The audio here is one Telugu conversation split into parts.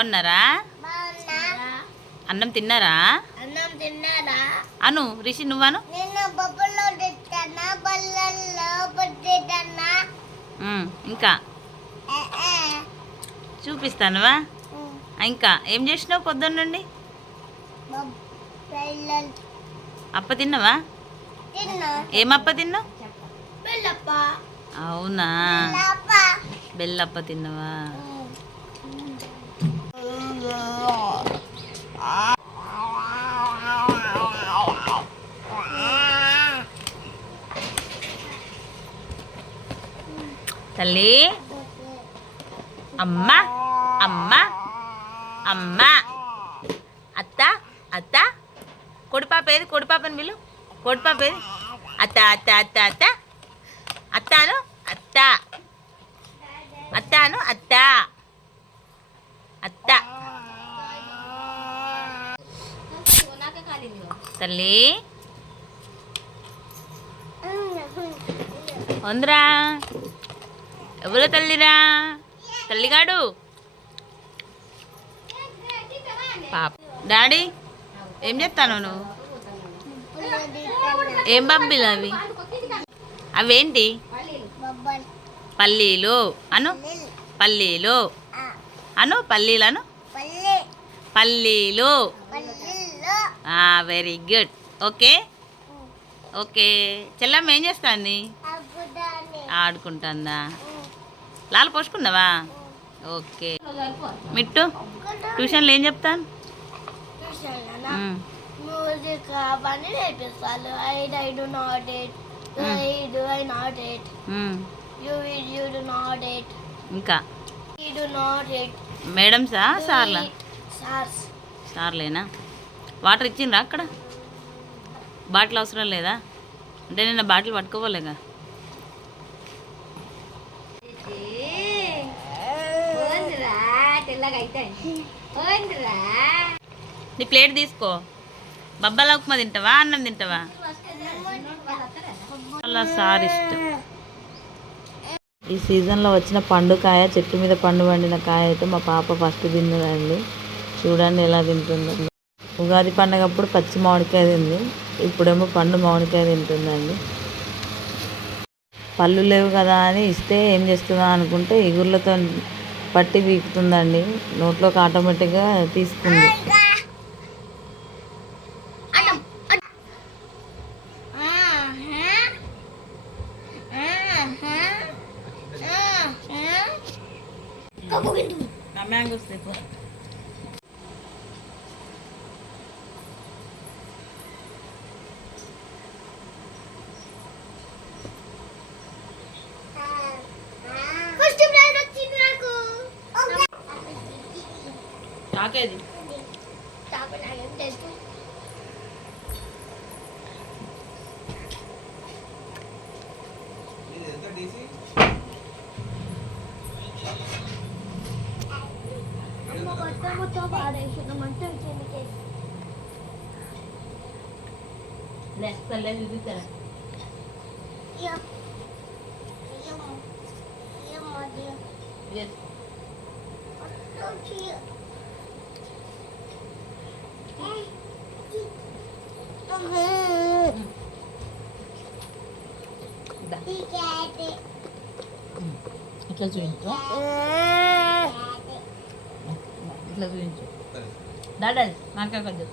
బాగున్నారా? అన్నం తిన్నారా? అను రిషి నువ్వను ఇంకా చూపిస్తానువా? ఇంకా ఏం చేసినావు పొద్దున్న నుండి? అప్ప తిన్నావా? ఏమప్ప తిన్నావు? అవునా, బెల్లప్ప తిన్నావా? తల్లి అమ్మ అమ్మ అమ్మ అత్త అత్త కొడిపాప ఏది? కొడిపాపని వీళ్ళు కొడిపాప ఏది? అత్త అత్త అత్త అత్త అత్తాను అత్త అత్తాను అత్త అత్త తల్లి వందరా ఎవరు తల్లిరా? తల్లిగాడు పాప. డాడీ ఏం చెప్తాను నువ్వు? ఏం బబ్బీలు అవి? అవేంటి? పల్లీలు అను, పల్లీలు అను, పల్లీలను పల్లీలు. Very good. Okay okay. చెల్లమ్మ ఏం చేస్తుంది? ఆడుకుంటుందా? లాలు పోసుకున్నావా? ఓకే. మిట్టు ట్యూషన్లో ఏం చెప్తాను? మ్యూజిక్ అవన్నీ నేర్పిస్తాను. I do not it. I not it. You do not it. ఇంకా You do not it. మేడమ్సా సార్లా? Sars. సార్లేనా? వాటర్ ఇచ్చిండ్రా అక్కడ? బాటిల్ అవసరం లేదా? అంటే నిన్న బాటిల్ పట్టుకోవాలేగా. నీ ప్లేట్ తీసుకో. బబ్బల ఉప్మా తింటావా? అన్నం తింటావా? అలా సార్ ఇష్టం. ఈ సీజన్లో వచ్చిన పండుకాయ, చెట్టు మీద పండు వండిన కాయ అయితే మా పాప ఫస్ట్ తిన్నదండి. చూడండి ఎలా తింటుందో. ఉగాది పండుగప్పుడు పచ్చి మామిడికాయ తింది, ఇప్పుడేమో పండు మామిడికాయ తింటుందండి. పళ్ళు లేవు కదా అని ఇస్తే ఏం చేస్తుందా అనుకుంటే ఇగుర్లతో పట్టి వీకుతుందండి. నోట్లోకి ఆటోమేటిక్గా తీసుకుంది. మ్యాంగోస్ లేపు. చాకేది ఇట్లా చూపించు, ఇట్లా చూపించు. డాడీ నాకే కదా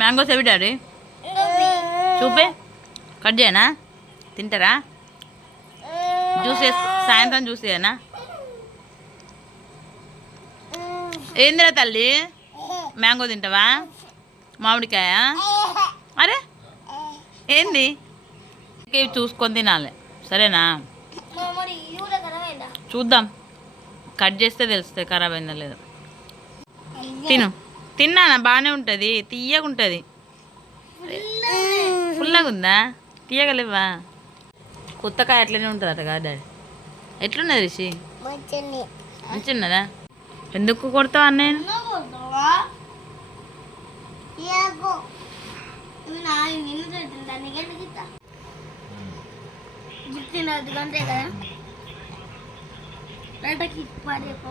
మ్యాంగోస్ ఎవి డాడీ? చూపే. కట్ చేయనా? తింటారా? జ్యూస్ వేసుకో, సాయంత్రం జ్యూస్ చేయనా? ఏందిరా తల్లి? మ్యాంగో తింటావా? మామిడికాయ? అరే ఏంది? ఇవి చూసుకొని తినాలి, సరేనా? చూద్దాం, కట్ చేస్తే తెలుస్తుంది ఖరాబ్ అయిందా లేదా. తిను. తిన్నానా? బాగానే ఉంటుంది, తీయగా ఉంటుంది. ఫుల్లాగా ఉందా? తీయగా లేవా? కొత్తకాయ అట్లనే ఉంటుందట కదా డాడీ. ఎట్లున్నది రిషి? మంచిగా ఉన్నదా? ఎందుకు కొడతావు అన్నయ్య? నిన్ను తింటా నీకెందుకు ఇస్తా తినద్దు అంతే కదా బయటకి పడేపో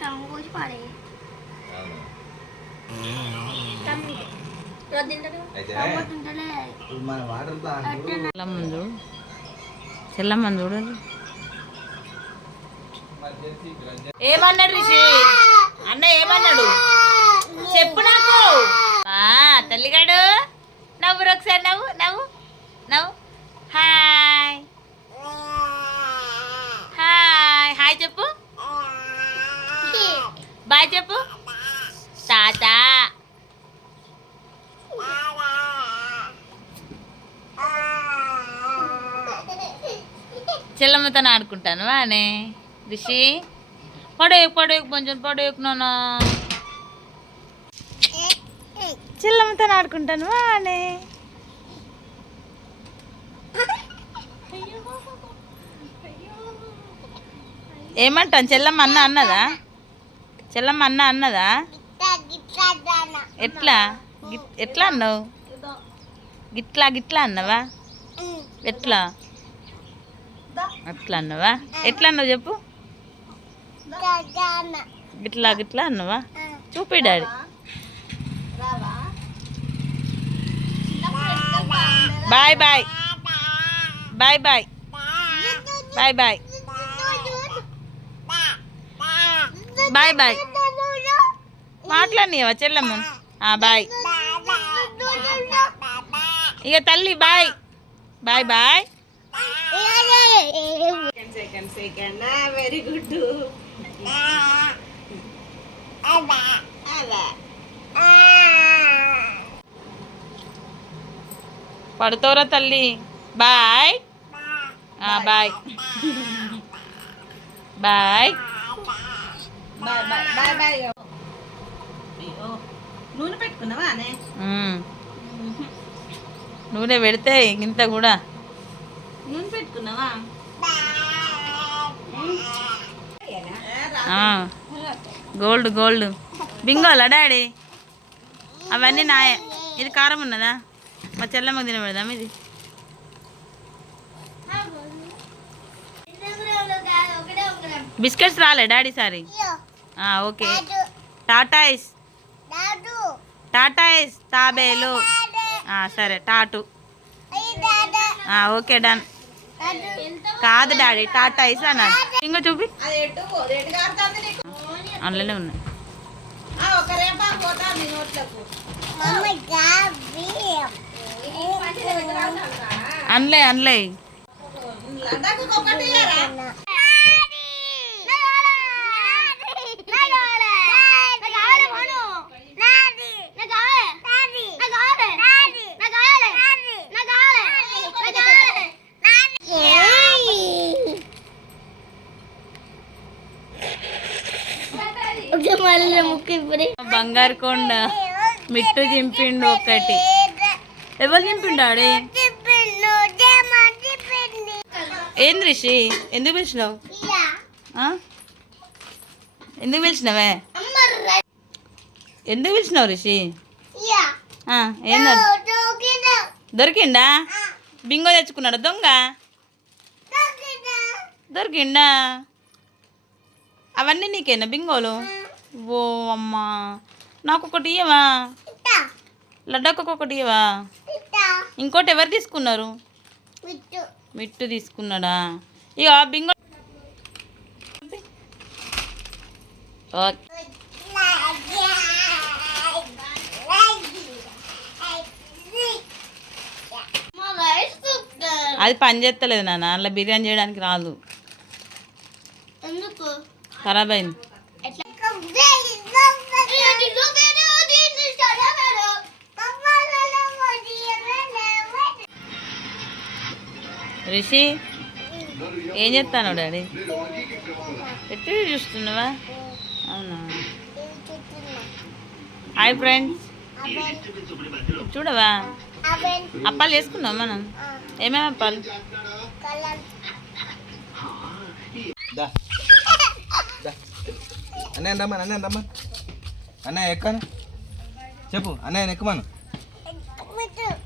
సంగోచి పడే చెల్లమ్మని చూడు ఏమన్నాడు రిషి అన్న ఏమన్నాడు చెప్పు నాకు తల్లిగాడు నవ్వురు ఒకసారి నవ్వు నవ్వు నవ్వు హాయ్ హాయ్ హాయ్ చెప్పు బాయ్ చెప్పు తాత చెల్లమ్మతో ఆడుకుంటాను వానే రిషి పడేకు కొంచెం పడేకు నాన్న చెల్లమ్మతో ఆడుకుంటాను వానే ఏమంటాను చెల్లమ్మ అన్న అన్నదా చెల్లమ్మ అన్న అన్నదా ఎట్లా ఎట్లా అన్నావు గిట్లా గిట్లా అన్నావా ఎట్లా అట్లా అన్నావా ఎట్లా అన్నావు చెప్పు గిట్లా గిట్లా అన్నావా చూపి daddy bye bye bye bye bye bye bye bye మాట్లాడినావా చెల్లమ్మ బాయ్ ఇక తల్లి bye bye bye second very good పడుతోరా తల్లి bye bye bye bye bye bye bye నూనె పెట్టుకున్నావా అనే నూనె పెడితే ఇంత కూడా నూనె పెట్టుకున్నావా గోల్డ్ గోల్డ్ బింగోలా డాడీ అవన్నీ నాయ ఇది కారం ఉన్నదా మా చెల్లమ్మకి తినబెడదాం ఇది బిస్కెట్స్ రాలే daddy sorry okay tortoise tortoise తాబేలు సరే టాటు ఓకే డన్ కాదు డాడీ టాటాయిస్ అన్నాడు ఇంకో చూపి అందులోనే ఉన్నాయి అనలే అనలే బంగారు కొండ మిట్టు చింపిండు ఒకటి ఎవరు చింపిండు ఆడే ఏంది రిషి ఎందుకు పిలిచినావు ఎందుకు పిలిచినావే ఎందుకు పిలిచినావు రిషి ఏందా దొరికిండా బింగో తెచ్చుకున్నాడు దొంగ దొరికిండా అవన్నీ నీకేనా బింగోలు ఓ అమ్మా నాకు ఒకటి ఇయ్యవా లడ్డాకు ఒకటి ఇయ్యవా ఇంకోటి ఎవరు తీసుకున్నారు మిట్టు తీసుకున్నాడా ఇక బింగో ఓకే అది పని చేస్తలేదు నాన్న అలా బిర్యానీ చేయడానికి రాదు ఖరాబ్ అయింది రిషి ఏం చేస్తాను డాడీ ఎట్టి చూస్తున్నావా అవునా హాయ్ ఫ్రెండ్స్ చూడవా అవెన్ అప్పాలు చేసుకున్నాం మనం. ఏమేమి అప్పాలు? కలర్ దా దా అన్నయ్య రమ్మని అన్నయ్య ఎక్కను చెప్పు అన్నయ్య ఎక్కుమను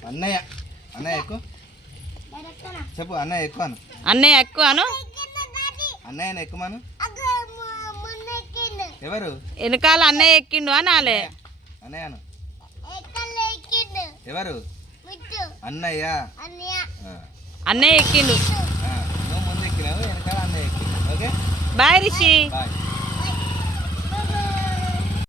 అన్నయ్య ఎక్కు చెప్పు అన్నయ్య ఎక్కువను అన్నయ్య ఎక్కువ అను. అన్నయ్య ఎక్కుమను ఎవరు వెనకాల అన్నయ్య ఎక్కిండు అనాలే. అన్నయ్యను ఎవరు అన్నయ్య ఆ. అన్నయ్య ఎక్కిండు. నువ్వు ముందు ఎక్కినావు వెనకాల అన్నయ్య ఎక్కినావు ఓకే బాయ్ రిషి. బాయ్